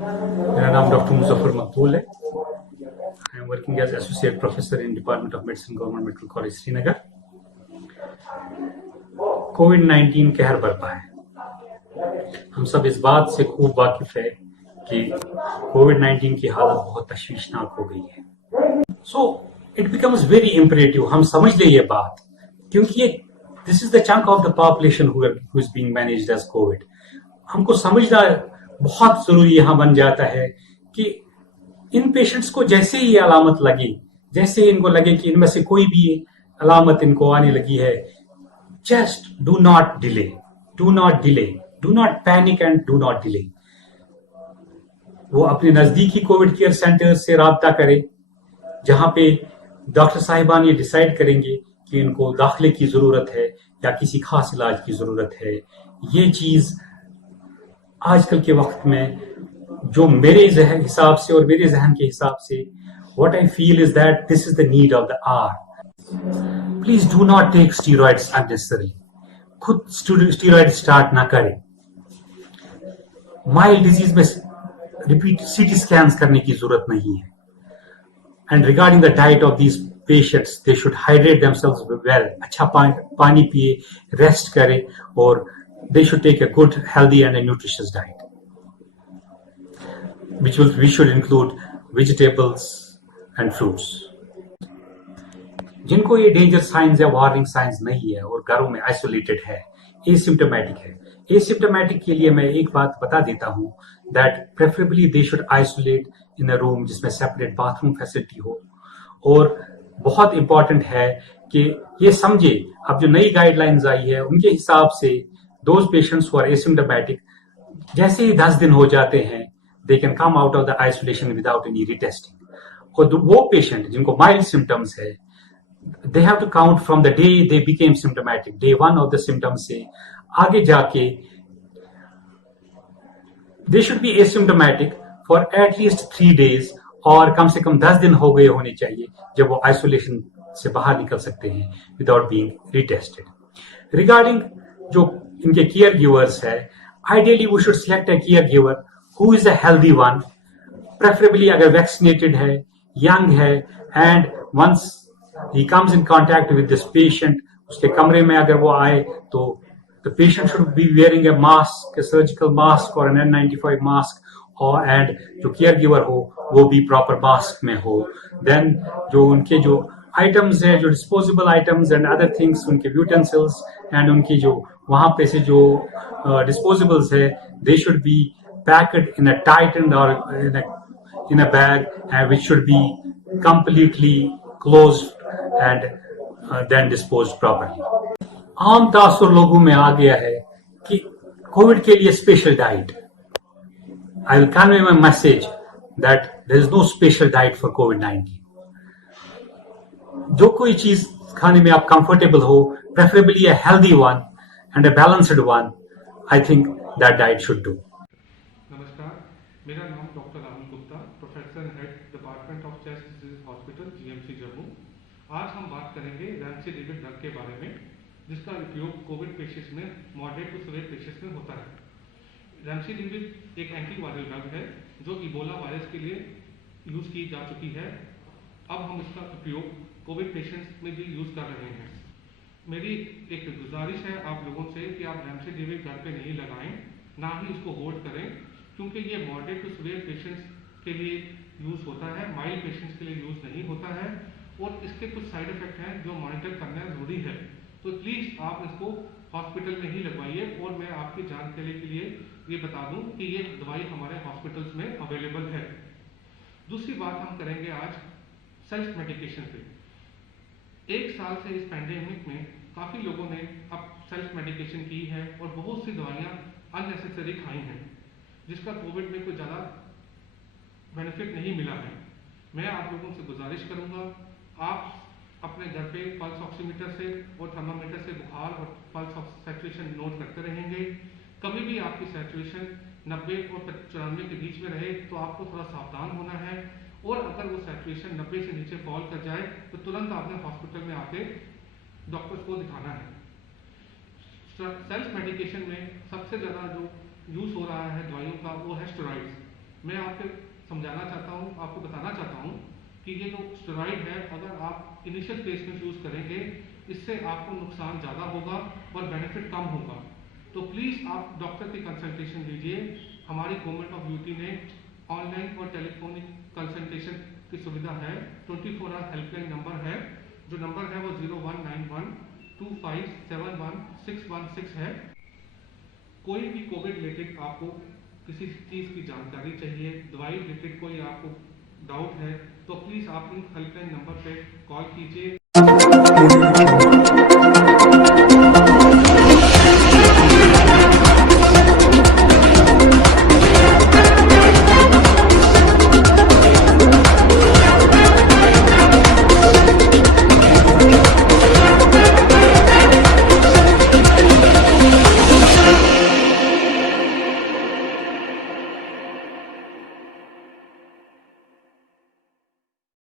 मेरा नाम डॉक्टर मुजफ्फर मकबूल है। I am working as associate professor in department of medicine government medical college Srinagar. COVID कहर बरपा है। हम सब इस बात से खूब वाकिफ है कि कोविड-19 की हालत बहुत तशवीशनाक हो गई है। So it becomes very imperative हम समझ ले ये बात, क्योंकि ये this is the chunk of the population who is being managed as COVID. हमको समझना बहुत जरूरी यहां बन जाता है कि इन पेशेंट्स को जैसे ही ये अलामत लगी, जैसे इनको लगे कि इनमें से कोई भी अलामत इनको आने लगी है, just do not delay, do not delay, do not panic and do not delay. वो अपने नजदीकी कोविड केयर सेंटर से राब्ता करे, जहां पे डॉक्टर साहिबान ये डिसाइड करेंगे कि इनको दाखिले की जरूरत है या किसी खास इलाज की जरूरत है। ये चीज आजकल के वक्त में जो मेरे हिसाब से और मेरे जहन के हिसाब से what I feel is that this is the need of the hour. Please do not take steroids unnecessarily. खुद स्टीरॉइड स्टार्ट ना करें। माइल्ड डिजीज में रिपीट सीटी स्कैन्स करने की जरूरत नहीं है। And regarding the diet of these patients, they should hydrate themselves well. अच्छा पानी पिए, रेस्ट करें, और they should take a good, healthy and a nutritious diet, we should include vegetables and fruits. जिनको ये डेंजर साइंस या warning science नहीं है और घरों में आइसोलेटेड है, एसिम्प्टोमेटिक है, एसिम्प्टोमेटिक के लिए मैं एक बात बता देता हूं that preferably they should isolate in a room जिसमें सेपरेट बाथरूम फैसिलिटी हो। और बहुत इंपॉर्टेंट है कि ये समझे, अब जो नई गाइडलाइंस आई है उनके हिसाब से those patients who are asymptomatic, जैसे ही 10 दिन हो जाते हैं, they can come out of the isolation without any retesting. और वो पेशेंट जिनको माइल्ड सिम्टम्स है, they have to count from the day they became symptomatic, day 1 of the symptoms से आगे जाके they should be asymptomatic for at least 3 days, और कम से कम 10 दिन हो गए होने चाहिए जब वो आइसोलेशन से बाहर निकल सकते हैं विदाउट बीइंग रिटेस्टेड। रिगार्डिंग जो इनके केयर गिवर्स है, ideally we should select a care giver who is a healthy one, preferably अगर वैक्सीनेटेड है, यंग है, and once he comes in contact with this patient, उसके कमरे में अगर वो आए तो the patient should be wearing a mask, a surgical mask और एन N95 मास्क, और एंड जो केयर गिवर हो वो भी प्रॉपर मास्क में हो। देन जो उनके जो आइटम्स है, जो disposable items and other things, उनके यूटेंसिल्स एंड उनकी जो वहां पे से जो डिस्पोजेबल्स है, they should be packed in a tightened और in a bag which should be completely closed and then disposed properly. आम तासुर लोगों में आ गया है कि कोविड के लिए special diet. I will convey my message that there is no special diet for COVID-19. जो कोई चीज खाने में आप कंफर्टेबल हो, preferably a healthy one and a balanced one, I think that diet should do. नमस्कार, मेरा नाम doctor Rahul Gupta, professor head department of chest disease hospital GMC Jammu. आज हम बात करेंगे रेमडेसिविर ड्रग के बारे में, जिसका उपयोग कोविड पेशेंट्स में मॉडरेट टू सीवियर पेशेंट्स में होता है। रेमडेसिविर एक एंटीवायरल ड्रग है जो इबोला वायरस के लिए यूज की जा चुकी है। अब हम इसका उपयोग कोविड पेशेंट्स में भी यूज कर रहे हैं। मेरी एक गुजारिश है आप लोगों से कि आप रेमडेसिविर घर पे नहीं लगाएं, ना ही इसको होल्ड करें, क्योंकि ये मॉडरेट टू सीवियर पेशेंट्स के लिए यूज होता है, माइल्ड पेशेंट्स के लिए यूज नहीं होता है, और इसके कुछ साइड इफेक्ट हैं जो मॉनिटर करना जरूरी है। तो प्लीज आप इसको हॉस्पिटल में ही लगवाइए। और मैं आपकी जानकारी के लिए ये बता दूं कि ये दवाई हमारे हॉस्पिटल्स में अवेलेबल है। दूसरी बात हम करेंगे आज सेल्फ मेडिकेशन पे। एक साल से इस पैंडेमिक में काफी लोगों ने अब सेल्फ मेडिकेशन की है और बहुत सी दवाइयां अननेसेसरी खाई हैं, जिसका कोविड में कोई ज्यादा बेनिफिट नहीं मिला है। मैं आप लोगों से गुजारिश करूंगा, आप अपने घर पे पल्स ऑक्सीमीटर से और थर्मामीटर से बुखार और पल्स सैचुरेशन नोट करते रहेंगे। कभी भी आपकी सैचुरेशन 90 और 94 के बीच में रहे तो आपको थोड़ा सावधान होना है, और अगर वो सैचुरेशन 90 से नीचे फॉल कर जाए तो तुरंत आपने हॉस्पिटल में आके डॉक्टर्स को दिखाना है। सेल्फ मेडिकेशन में सबसे ज्यादा जो यूज हो रहा है दवाइयों का वो है स्टेरॉइड्स। मैं आपको समझाना चाहता हूँ, आपको बताना चाहता हूँ कि ये जो स्टेरॉइड है, अगर आप इनिशियल फेज में यूज़ करेंगे, इससे आपको नुकसान ज़्यादा होगा और बेनिफिट कम होगा। तो प्लीज़ आप डॉक्टर की कंसल्टेशन लीजिए। हमारी गवर्नमेंट ऑफ यूटी ने ऑनलाइन और टेलीफोनिक कंसल्टेशन की सुविधा है। 24 आवर हेल्पलाइन नंबर है, जो नंबर है वो 019125711616 है। कोई भी कोविड रिलेटेड आपको किसी चीज़ की जानकारी चाहिए, दवाई रिलेटेड कोई आपको डाउट है, तो प्लीज़ आप इन हेल्पलाइन नंबर पे कॉल कीजिए।